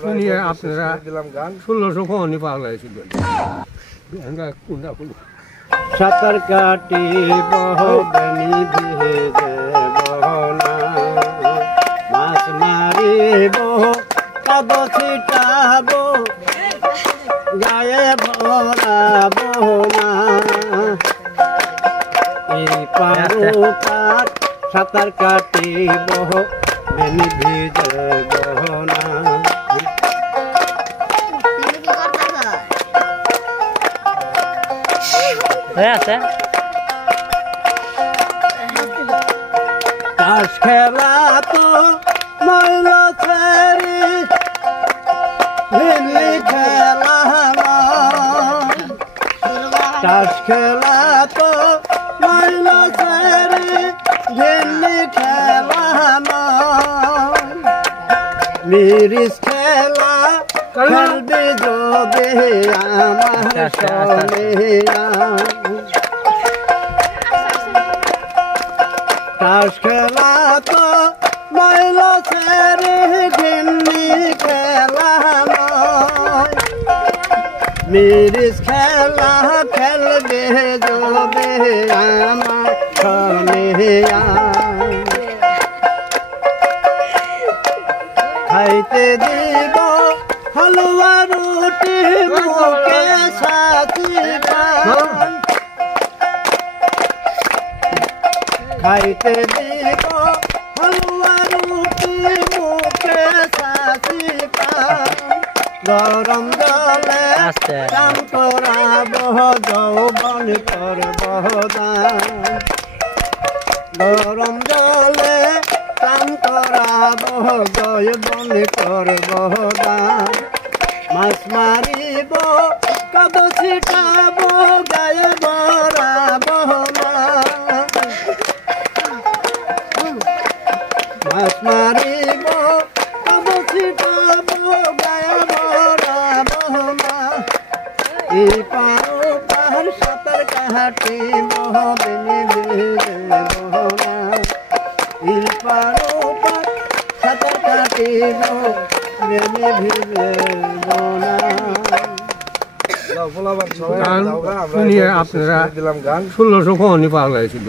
শুনিয়ে আপনারা 1600 খনি পাগলা হয়েছিল সাঁতার কাটি বহনি ভিজে বহনা মাছ মারিব কাদ ছিটাব গায়ে ভরাব না এই পারু পার সাঁতার কাটি বহনি ভিজে বহনা আছে তাস খেলা তো মইল ছেড়ি হিলি খেলা তাস খেলা তো মইল ছেড়ি হিলি খেলা মিরিস খেলা খেলবে যদি আমার সোনিয়া তাস খেলা তো মইল ছেড়ে ঘিন্নি খেলা নয় মিরিস খেলা খেলবে যদি আমার সোনিয়া খাইতে দিব হালুয়া রুটি মুখে সাথী খাইতে দিব হালুয়া রুটি মুখে সাথি গরম জলে কাম করাব যৌবন করব দান গরম জলে কাম করাব যৌবন করব দান মাছ মারিব কাদ ছিটাব গায়ে ভরাব মাছ মারিব কাদ ছিটাব গায়ে ভরাব এই পারো পাহাড় সাঁতার কাটিব বেনি ভিজে বহনা এই পারো পাহাড় সাঁতার কাটিব বেনি ভিজে বহনা শুনিয়ে আপনারা 1600 খনি পাগলা হয়েছিল